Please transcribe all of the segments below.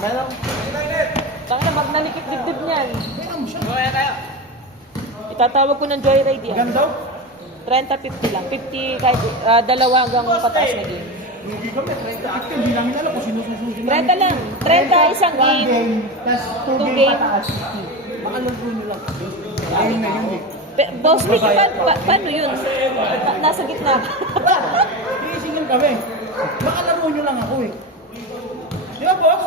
Tanga na, magnanikip dibdib niyan. Itatawag ko ng joyride yan. Ganda? 30-50 lang. 50 kahit dalawa hanggang pataas na game. Hindi kami, 30. Hindi namin alam kung sino susunod. 30 lang. 30 isang game. Tapos 2 2 game game. pataas. Makalaro nyo lang. Ayun na yun eh. Boss Mick, paano yun? Nasa gitna. Iisingin kami. Makalaro nyo lang ako eh. Di ba, boss?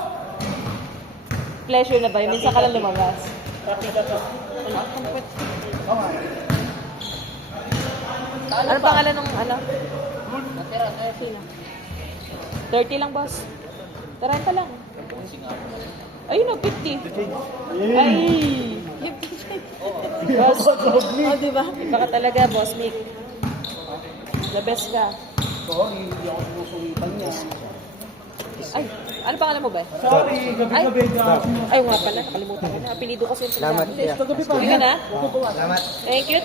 Pleasure na ba yun? Minsan ka lang lumabas. Ano pangalan ng ano? 30 lang, boss. 30 lang. Ayun o, 50. Ay! Boss. Oh, diba? Iba ka talaga, boss Nick. The best ka. Sorry, hindi ako sinusungitan niya. Ay, ano pangalan mo ba? Sorry, gabi-gabi ka. Ay, nga pala, nakalimutan ko na. Apelido kasi yung Salamat, kuya. Gabi pa. Sige na. Salamat. Thank you.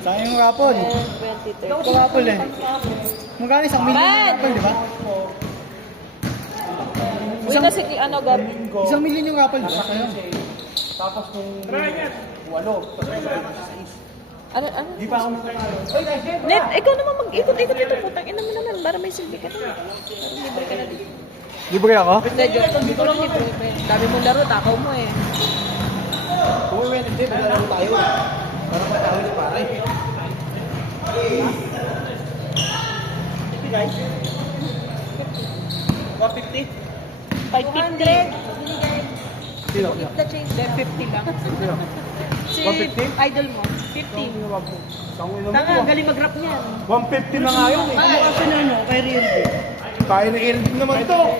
Sayang yung rapol. 20, 30. Yung rapol eh. Magkano 1 million yung rapol, di ba? Uy, na si ano, Gab? 1 million yung rapol, di ba? Tapos nung 8. Ano? Di pa ako nakakalo. Oy, guys, Net, ikaw naman mag-ikot-ikot dito. Putang ina mo naman. Para may silbi ka naman. Parang libre ka na dito. Libre ako? Hindi, dito lang libre. Dami mong laro, takaw mo eh. Kung Wednesday, maglalaro tayo. Para matawin ni pare. Guys. 450? 550. Sino? The change. 50 lang. Si 150? idol mo, 50. Tanga, galing mag-rap niyan. 150 na nga yun eh. Ano kasi na nyo? Kay Rilby. Kaya na Rilby naman to.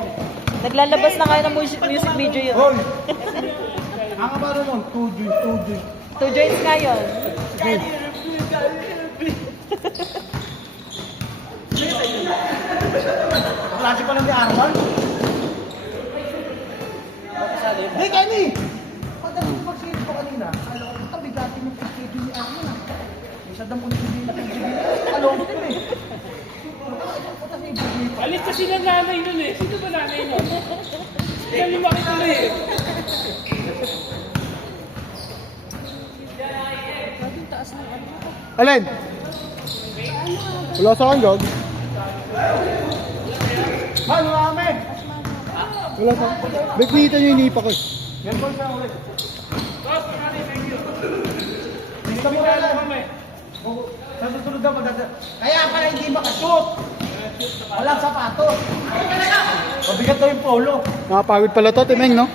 Naglalabas na kayo ng music video yun. Hoy! Ang kabaro nun, 2 G. 2 joints nga yun. Klase pa lang ni Arman. Hey, Kenny! Pagdating ko pag-skate ko kanina, alam ko, kabigatin yung pag-skate ni Arman ah. Isa dam ulit hindi na pag-skate. Alam ko eh. Alit kasi ng nanay nun eh. Sino ba nanay nun? Kalima ko tuloy eh. Alin? Wala sa akin, Gog. Ano kami? Wala sa akin. Beknita nyo inipa ko. Yan po siya ulit. Boss, maraming thank you. Hindi kami wala kami. Sa susunod daw kaya pala hindi makashoot. Walang sapatos. Mabigat daw yung polo. Nakapagod pala to, Timeng, no?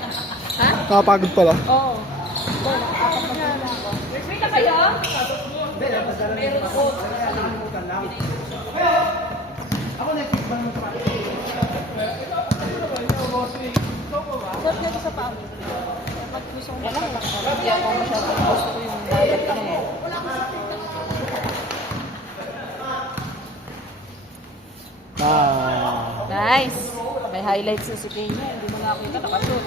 Ha? Nakapagod pala. Oo. Wait na kayo? Ako Netflix ba naman sa Suot nga sa paa. Pag gusto ko lang, hindi ako masyadong gusto ko yung dagat na eh. Nice! May highlights na si Kenya. Hindi mo nakakita nakasuot.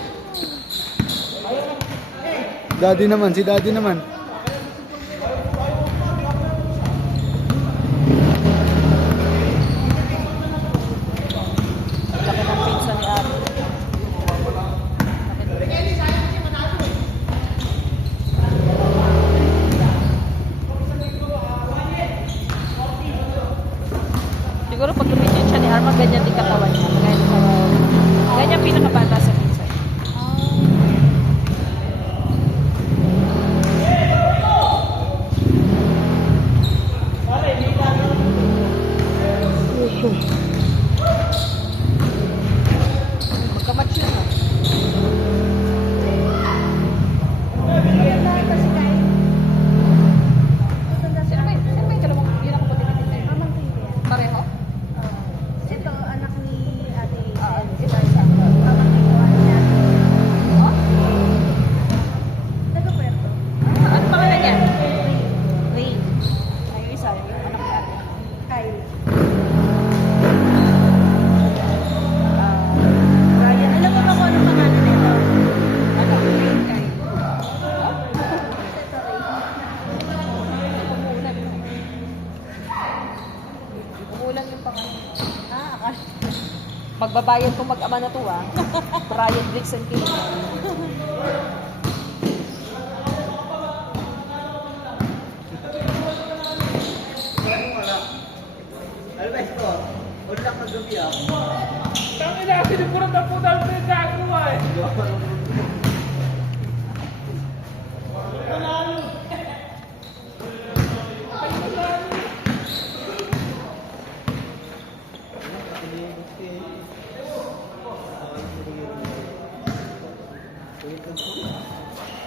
Daddy naman, si Daddy naman. Laki ng pinsa ni Ate. Siguro pag lumitin siya ni Arma, ganyan din katawan niya. Ganyan pinakabata sa pinsa. Magbabayad kung mag-ama na to ah. Brian Briggs and Kate. Ano ba ito? Wala lang kagabi ah. Tangin na, sinupuran na po dahil pinagkagawa eh.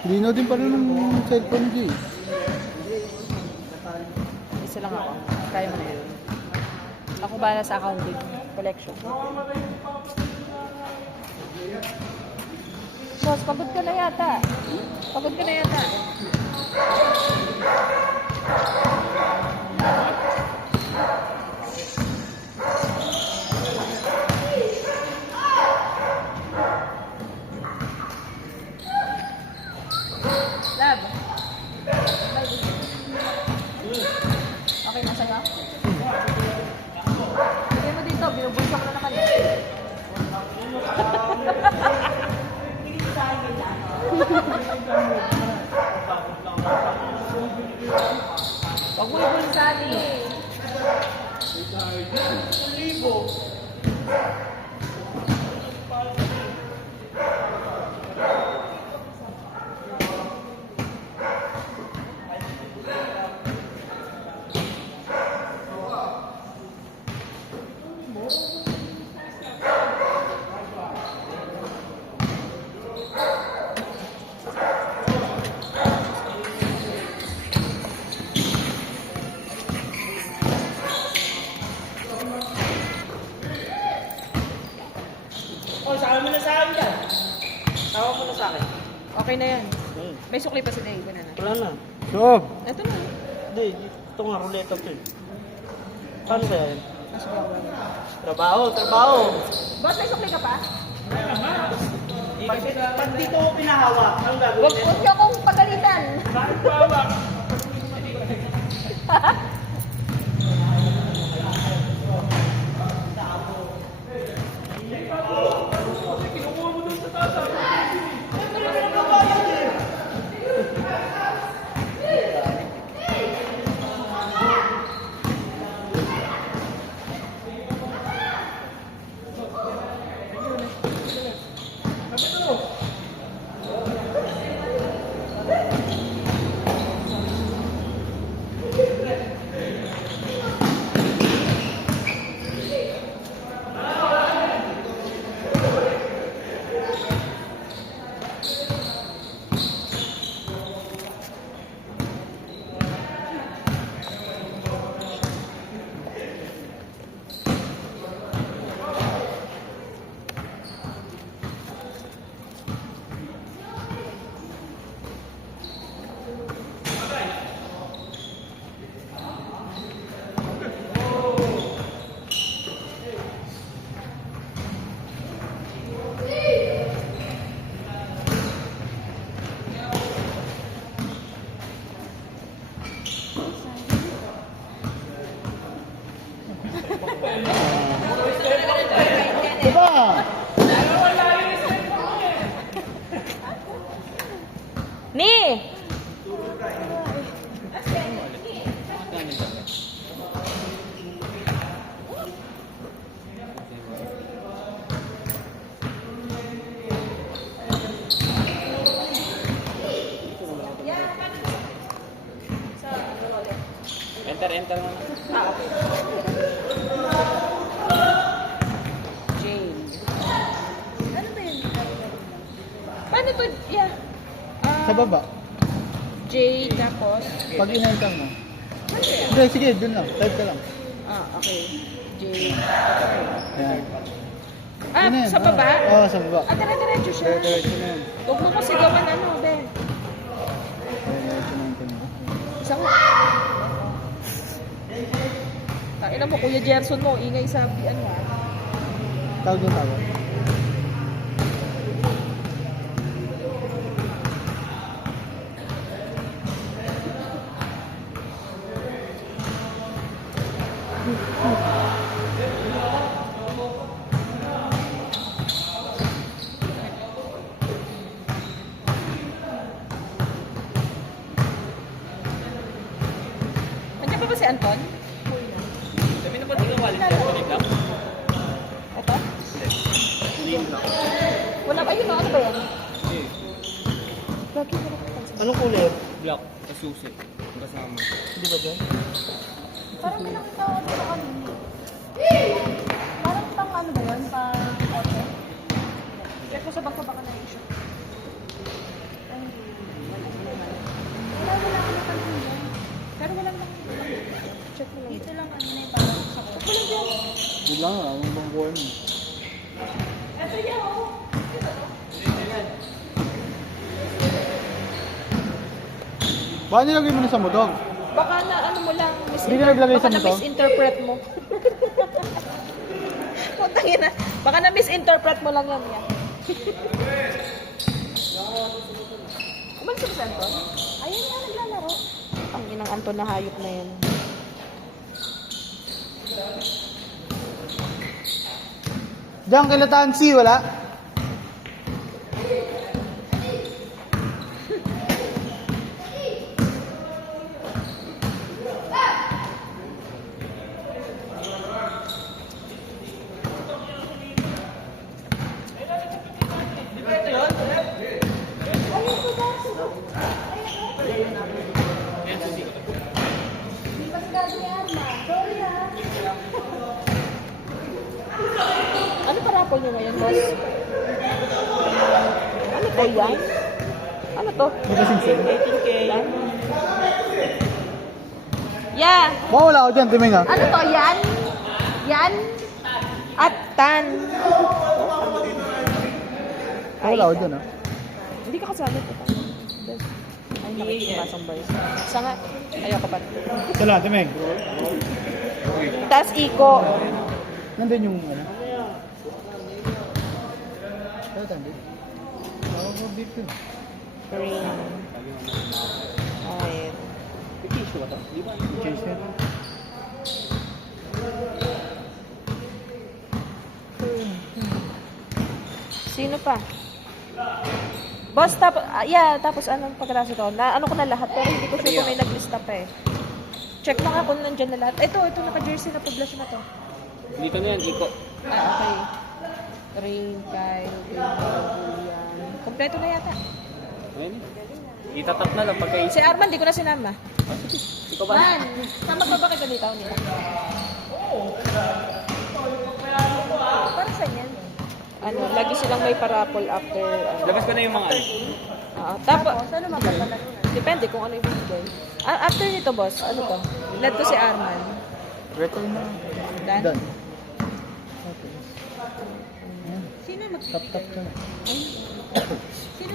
Lino din pala ng cellphone G. Isa lang ako. Kaya mo na yun. Ako bahala sa accounting. Collection. Boss, pagod ka na yata. Pagod ka na yata. Lab. Okay na sa'yo? Hindi mo dito, binubulsa ko na naman eh. Huwag mo ibulsan eh. Oh, sama mo na sa akin yan. Sama mo na sa akin. Okay na yan. May sukli pa si Dave. Ganun na. Wala na. So, Ito na. Hindi, ito nga, ruleta to eh. Paano ba yan? Mas bawal. Trabaho, trabaho. Boss, may sukli ka pa? Pag dito ko pinahawak, anong gagawin Huwag nito? niyo akong pagalitan. Bakit bawak? Kinukuha mo dun sa taas. diba? Ni! Enter mo. Ah, okay. Jane. Ano ba yun? Paano to? Yeah. Sa baba. J tapos? Pag in-enter mo. Hindi, sige, dun lang. Type ka lang. Ah, okay. J. Ayan. Ah, Yun na yun. sa baba? Oo, sa baba. Ah, dire-diretso siya. Diretso na yun. Huwag mo ko sigawan ano, Ben. Diretso na yun. Isa ko. Tangina mo, Kuya Gerson mo, ingay sa ano ah. Tawag yung tawag. Anton? Sabi na ba di ka wallet yan? Kulit lang? Ito? Wala kayo na, ano ba yan? Eh, Lagi ko napapansin. Anong kulay? black. Kasusi. Kasama. Hindi ba dyan? Parang may nakita ko dito kanina. Parang pang ano ba yun? Pang auto? Check ko sa bangko baka na-issue. Ay, wala ko napansin yan. Pero wala lang. Check mo lang. Dito lang ano na yung parang sa ko. Check mo lang dyan. Hindi lang ah, ang bang buwan mo. Ito yan oh. Baka nilagay mo na sa motor? Baka na ano mo lang, Hindi ka naglagay sa baka na motor? misinterpret mo. Putangin na. Baka na misinterpret mo lang yan. Umalis ka ba sa Anton? Ayun nga, naglalaro. Ang inang Anton na hayop na yan. Diyan, kila Tansi, wala? Ano pa rapol nyo ngayon, boss? Ano to yan? Ano to? Hindi kasing sale. 18K. Yeah! Baka wala ako dyan, timing ah. Ano to? Yan? Yan? At tan. Baka wala ako dyan ah. Hindi ka kasali ito. Ay, nakikipasang ba yun? Isa nga. Ayoko pa. Ito lang, timing. Tapos iko. Nandun yung ano. Ito, tandi. Ako beef yun. Green. Ay. Tissue ba ito? Di ba? Change na. Sino pa? Boss, tapos anong pagkatapos ito? Na, ano ko na lahat, pero hindi ko sure kung may naglista pa eh. Check mo nga kung nandyan na lahat. Ito, naka-jersey na poblasyon na to. Dito na yan, Iko. Ah, okay. Rain, Kyle, Julian. Kompleto na yata. Ayun. Itatap na lang pagka Si Arman, di ko na sinama. Ikaw ba? Man, sama pa ba kita dito nila? Para saan yan? Ano, lagi silang may parapol after, Labas ko na yung mga ano. tapos, ano magpapalaro na? Depende kung ano yung bigay. After nito, boss, ano to? Led to si Arman. Record na. Dan? Done. Okay. Sino Tap-tap ka na. Sino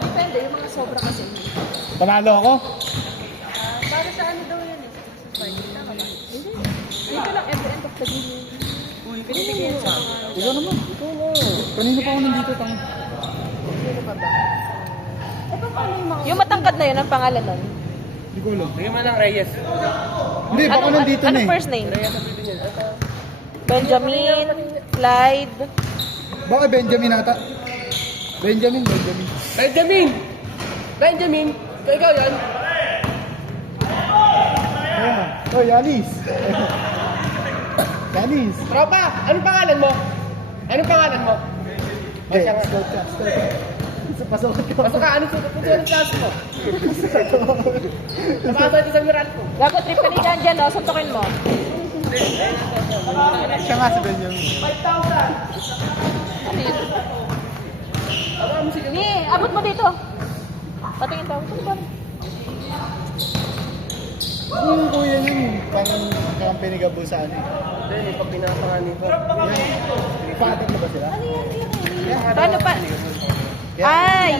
Depende, yung mga sobra kasi. Panalo ako? Para sa ano daw yun eh? Sa tama ba? Hindi. Dito lang, every end of the game. Pinipigyan sa mga... Ikaw naman. Ikaw na. Kanina pa ako nandito, tanga. Sino pa ba? Paano yung mga... Yung matangkad na yun, ang pangalan nun? Hindi ko alam. Lagyan mo ng Reyes. Hindi, baka nandito na Anong eh. first name? Benjamin, Clyde. Baka Benjamin ata. Benjamin. Benjamin! Ikaw yan? Ayan. Oh, Yanis. Yanis. Tropa! Anong pangalan mo? Okay, start ka. Pasok ka. Pasok ka, anong klase mo? Napasok ito sa miran ko. Gago, trip ka ni Jan dyan, no? Suntukin mo. Siya nga si Benjamin. 5,000! Ano yun? Ni, abot mo dito. Patingin daw. Ano ba? Yung kuya yun, parang company gabo sa ano eh. Hindi, pag pinapanganin ko. Yan. Father na ba sila? Paano pa? Yan. Ay!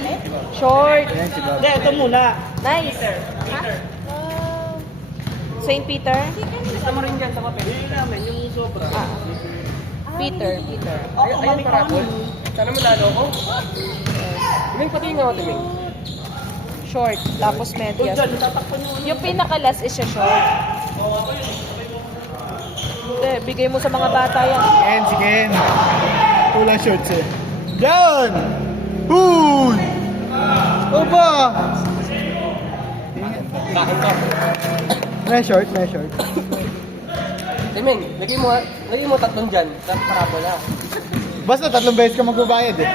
Short. Yan si Bob. Hindi, ito muna. Nice. Ha? St. Peter? Gusto mo rin dyan sa papel. Hindi namin, yung sobra. Peter. Ayun, parapol. Sana manalo ko. Tuming, patingin nga ako, Tuming. Short. Tapos medyas. Yung pinakalas is siya short. Hindi, bigay mo sa mga bata yan. Ken, si Ken. Kulang shorts eh. Yan! Huy! Oba! Bakit ka? May short, may short. Timing, lagay mo tatlong dyan. Parabola. Basta 3 beses ka magbabayad eh.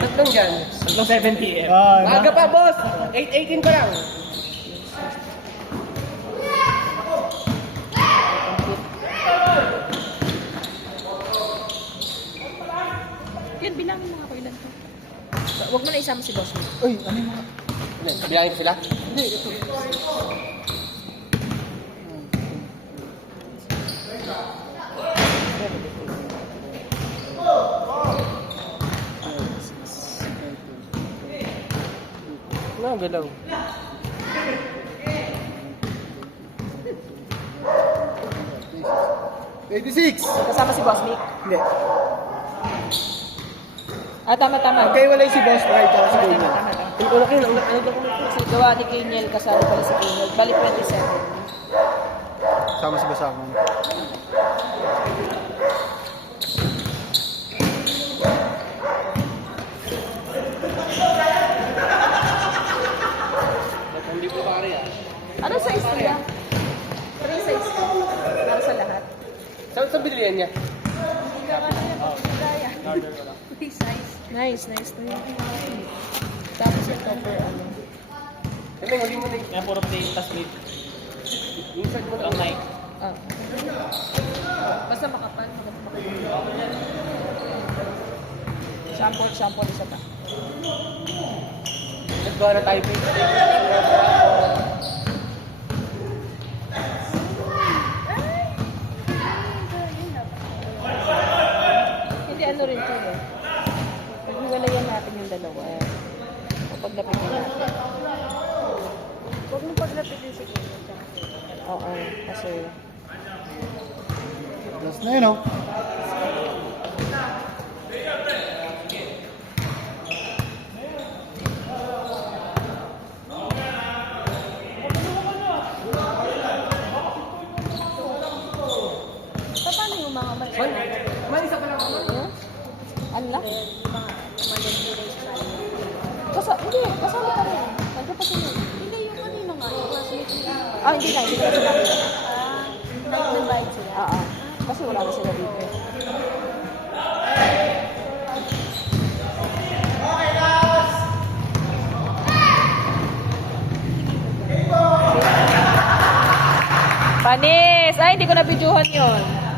Tatlong dyan. Tatlong 7 p.m. Maaga pa, boss. 8:18 pa lang. Yan, bilangin mo nga ako ilan to. Huwag mo na isama si boss mo. Uy, ano yung mga... Ilan? Bilangin ko sila? Hindi, ito. Ano, galaw. 86! Kasama si boss Mick. Hindi. Ah, tama. Okay, wala si Boss Ray tsaka si Kuya. Tama. Ano na kayo? Ano ko Kasi gawa ni Kaniel, kasama pala si Kaniel. Balik 27. Sama si Boss Akman. Hindi po pare ah. Ano size nila? 3 size ka. Para sa lahat. Sa bilihan niya? Nice. Tapos ito for ano. Timing, huling mo na Yan, puro plain, tas mid. insert mo Ang lang. Nike. Ah. Basta makapal. Sample isa pa. Naggawa na tayo. Hindi ano rin po eh. Paghiwalayan natin yung dalawa. Kapag lapitin natin. Huwag mong paglapitin si Kino. Oo, kasi... Last na yun, oh. Paano yung mga may... Man, isa pa lang ako. Ala? Hindi, kasama ka rin. Nandiyo pa sila. Hindi, yung kanino nga, yung classmate niya. Ah, hindi na sila. Nag-invite sila. Kasi wala na sila dito. Panis! Ay, hindi ko na-videohan yun.